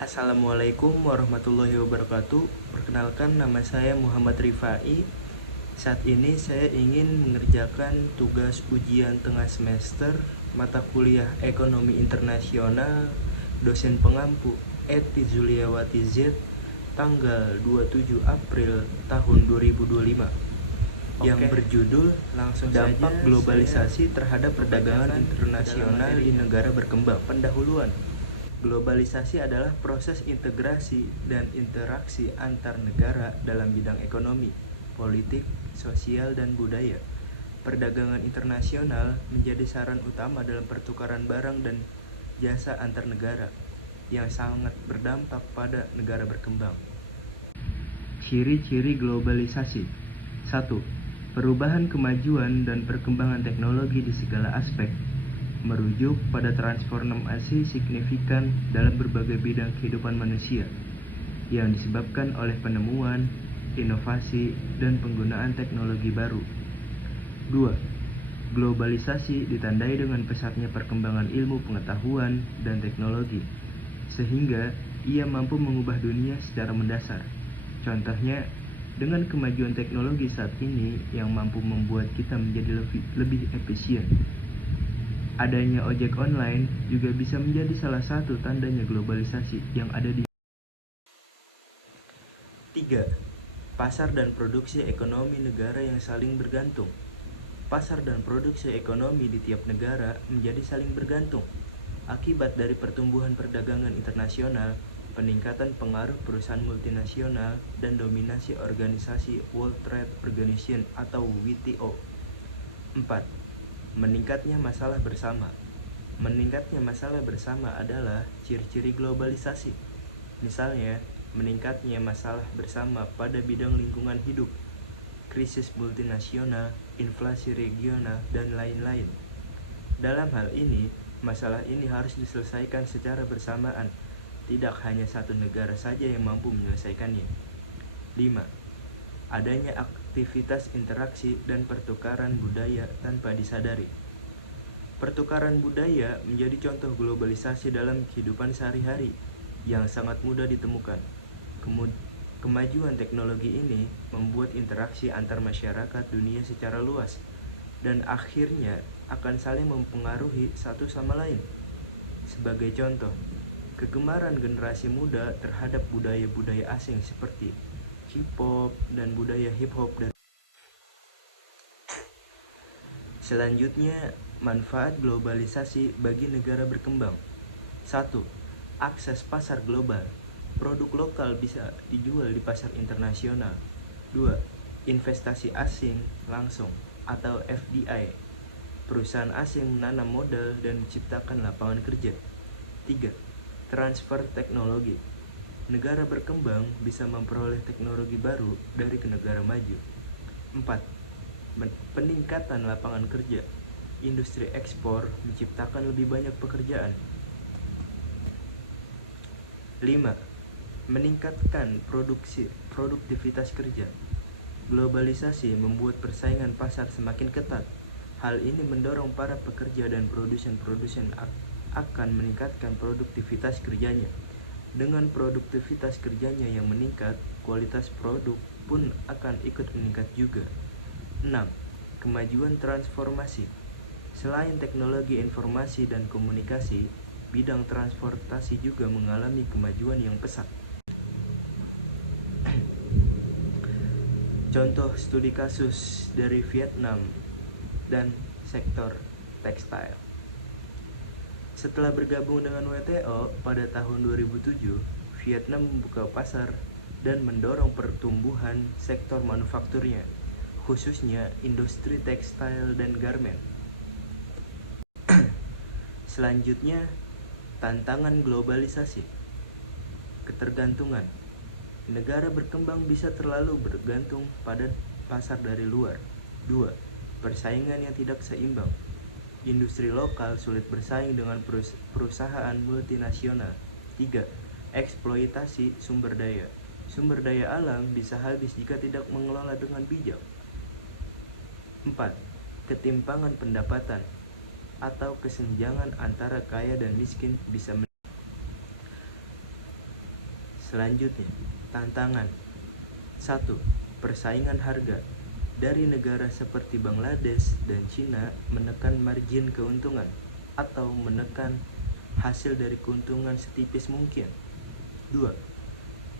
Assalamualaikum warahmatullahi wabarakatuh. Perkenalkan, nama saya Muhammad Rifai. Saat ini saya ingin mengerjakan tugas ujian tengah semester mata kuliah Ekonomi Internasional, dosen pengampu Eti Zuliawati Z, tanggal 27 April tahun 2025, yang berjudul Dampak Globalisasi Terhadap Perdagangan Internasional di Negara Berkembang. Pendahuluan. Globalisasi adalah proses integrasi dan interaksi antar negara dalam bidang ekonomi, politik, sosial, dan budaya. Perdagangan internasional menjadi saran utama dalam pertukaran barang dan jasa antar negara yang sangat berdampak pada negara berkembang. Ciri-ciri globalisasi. 1. Perubahan kemajuan dan perkembangan teknologi di segala aspek, merujuk pada transformasi signifikan dalam berbagai bidang kehidupan manusia yang disebabkan oleh penemuan, inovasi, dan penggunaan teknologi baru. 2. Globalisasi ditandai dengan pesatnya perkembangan ilmu pengetahuan dan teknologi, sehingga ia mampu mengubah dunia secara mendasar. Contohnya, dengan kemajuan teknologi saat ini yang mampu membuat kita menjadi lebih efisien. Adanya ojek online juga bisa menjadi salah satu tandanya globalisasi yang ada di 3. Pasar dan produksi ekonomi negara yang saling bergantung. Pasar dan produksi ekonomi di tiap negara menjadi saling bergantung. Akibat dari pertumbuhan perdagangan internasional, peningkatan pengaruh perusahaan multinasional, dan dominasi organisasi World Trade Organization atau WTO. 4. Meningkatnya masalah bersama. Meningkatnya masalah bersama adalah ciri-ciri globalisasi. Misalnya, meningkatnya masalah bersama pada bidang lingkungan hidup, krisis multinasional, inflasi regional, dan lain-lain. Dalam hal ini, masalah ini harus diselesaikan secara bersamaan. Tidak hanya satu negara saja yang mampu menyelesaikannya. 5. Adanya aktivitas interaksi dan pertukaran budaya tanpa disadari. Pertukaran budaya menjadi contoh globalisasi dalam kehidupan sehari-hari yang sangat mudah ditemukan. Kemajuan teknologi ini membuat interaksi antar masyarakat dunia secara luas dan akhirnya akan saling mempengaruhi satu sama lain. Sebagai contoh, kegemaran generasi muda terhadap budaya-budaya asing seperti K-pop dan budaya hip-hop dan selanjutnya, manfaat globalisasi bagi negara berkembang. 1. Akses pasar global. Produk lokal bisa dijual di pasar internasional. 2. Investasi asing langsung atau FDI. Perusahaan asing menanam modal dan menciptakan lapangan kerja. 3. Transfer teknologi. Negara berkembang bisa memperoleh teknologi baru dari negara maju. 4. Peningkatan lapangan kerja. Industri ekspor menciptakan lebih banyak pekerjaan. 5. Meningkatkan produktivitas kerja. Globalisasi membuat persaingan pasar semakin ketat. Hal ini mendorong para pekerja dan produsen akan meningkatkan produktivitas kerjanya. Dengan produktivitas kerjanya yang meningkat, kualitas produk pun akan ikut meningkat juga. 6. Kemajuan transformasi. Selain teknologi informasi dan komunikasi, bidang transportasi juga mengalami kemajuan yang pesat. Contoh studi kasus dari Vietnam dan sektor tekstil. Setelah bergabung dengan WTO pada tahun 2007, Vietnam membuka pasar dan mendorong pertumbuhan sektor manufakturnya, khususnya industri tekstil dan garmen. Selanjutnya, tantangan globalisasi. Ketergantungan. Negara berkembang bisa terlalu bergantung pada pasar dari luar. 2. Persaingan yang tidak seimbang. Industri lokal sulit bersaing dengan perusahaan multinasional. 3. Eksploitasi sumber daya. Sumber daya alam bisa habis jika tidak mengelola dengan bijak. 4. Ketimpangan pendapatan atau kesenjangan antara kaya dan miskin bisa Selanjutnya, tantangan. 1. Persaingan harga. Dari negara seperti Bangladesh dan Cina menekan margin keuntungan atau menekan hasil dari keuntungan setipis mungkin. 2.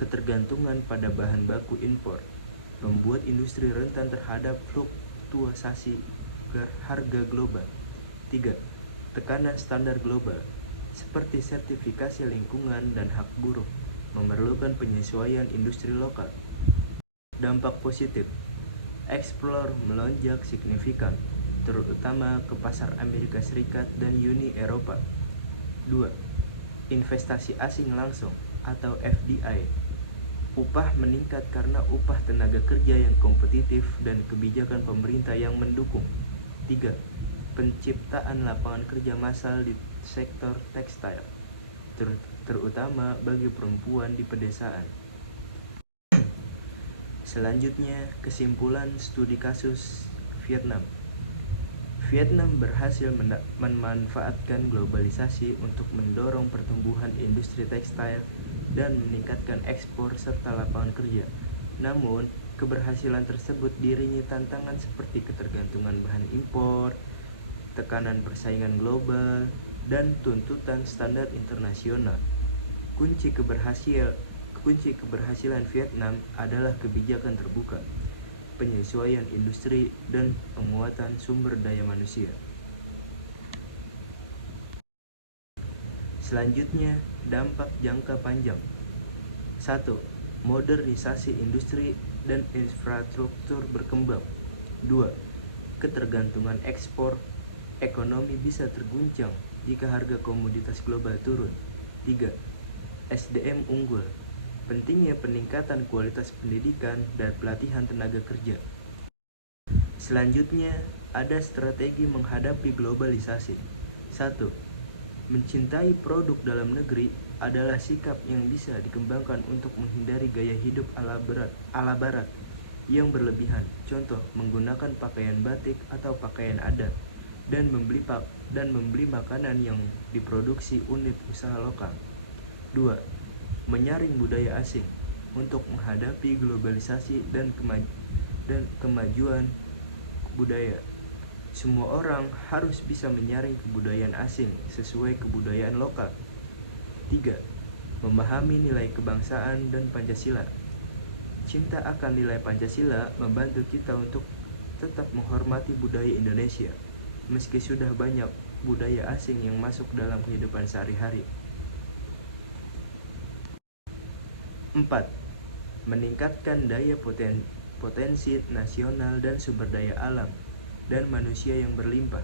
Ketergantungan pada bahan baku impor membuat industri rentan terhadap fluktuasi harga global. 3. Tekanan standar global seperti sertifikasi lingkungan dan hak buruh memerlukan penyesuaian industri lokal. Dampak positif. Ekspor melonjak signifikan, terutama ke pasar Amerika Serikat dan Uni Eropa. 2. Investasi asing langsung atau FDI. Upah meningkat karena upah tenaga kerja yang kompetitif dan kebijakan pemerintah yang mendukung. 3. Penciptaan lapangan kerja massal di sektor tekstil, terutama bagi perempuan di pedesaan. Selanjutnya, kesimpulan studi kasus Vietnam. Vietnam berhasil memanfaatkan globalisasi untuk mendorong pertumbuhan industri tekstil dan meningkatkan ekspor serta lapangan kerja. Namun, keberhasilan tersebut diiringi tantangan seperti ketergantungan bahan impor, tekanan persaingan global, dan tuntutan standar internasional. Kunci keberhasilan Vietnam adalah kebijakan terbuka, penyesuaian industri, dan penguatan sumber daya manusia. Selanjutnya, dampak jangka panjang. 1. Modernisasi industri dan infrastruktur berkembang. 2. Ketergantungan ekspor. Ekonomi bisa terguncang jika harga komoditas global turun. 3. SDM unggul. Pentingnya peningkatan kualitas pendidikan dan pelatihan tenaga kerja. Selanjutnya, ada strategi menghadapi globalisasi. 1. Mencintai produk dalam negeri adalah sikap yang bisa dikembangkan untuk menghindari gaya hidup ala barat yang berlebihan. Contoh, menggunakan pakaian batik atau pakaian adat dan membeli makanan yang diproduksi unit usaha lokal. 2. Menyaring budaya asing untuk menghadapi globalisasi dan kemajuan budaya. Semua orang harus bisa menyaring kebudayaan asing sesuai kebudayaan lokal. 3. Memahami nilai kebangsaan dan Pancasila. Cinta akan nilai Pancasila membantu kita untuk tetap menghormati budaya Indonesia, meski sudah banyak budaya asing yang masuk dalam kehidupan sehari-hari. 4. Meningkatkan daya potensi nasional dan sumber daya alam dan manusia yang berlimpah.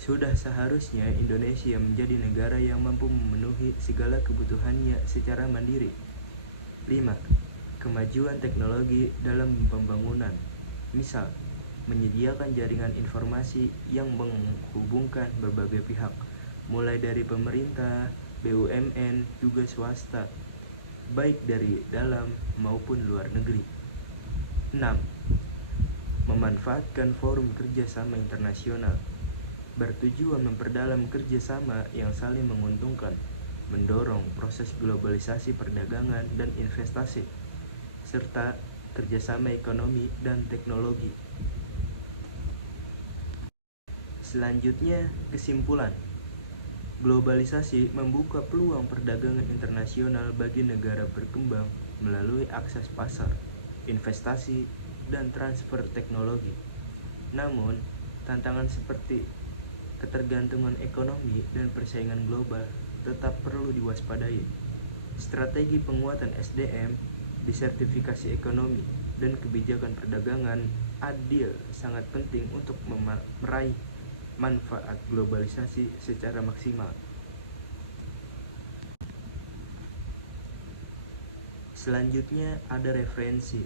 Sudah seharusnya Indonesia menjadi negara yang mampu memenuhi segala kebutuhannya secara mandiri. 5. Kemajuan teknologi dalam pembangunan. Misal, menyediakan jaringan informasi yang menghubungkan berbagai pihak, mulai dari pemerintah, BUMN, juga swasta, baik dari dalam maupun luar negeri. 6. Memanfaatkan forum kerjasama internasional, bertujuan memperdalam kerjasama yang saling menguntungkan, mendorong proses globalisasi perdagangan dan investasi, serta kerjasama ekonomi dan teknologi. Selanjutnya, kesimpulan. Globalisasi membuka peluang perdagangan internasional bagi negara berkembang melalui akses pasar, investasi, dan transfer teknologi. Namun, tantangan seperti ketergantungan ekonomi dan persaingan global tetap perlu diwaspadai. Strategi penguatan SDM, disertifikasi ekonomi, dan kebijakan perdagangan adil sangat penting untuk meraih manfaat globalisasi secara maksimal. Selanjutnya ada referensi,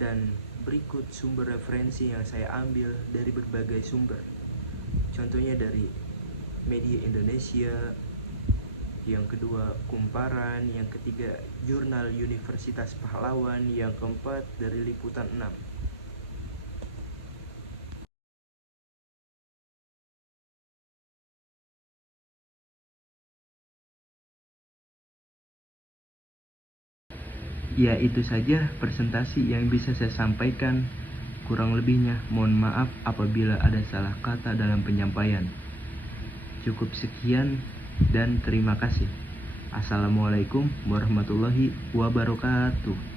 dan berikut sumber referensi yang saya ambil dari berbagai sumber. Contohnya dari media Indonesia, yang kedua Kumparan, yang ketiga Jurnal Universitas Pahlawan, yang keempat dari Liputan 6. Ya, itu saja presentasi yang bisa saya sampaikan. Kurang lebihnya, mohon maaf apabila ada salah kata dalam penyampaian. Cukup sekian dan terima kasih. Assalamualaikum warahmatullahi wabarakatuh.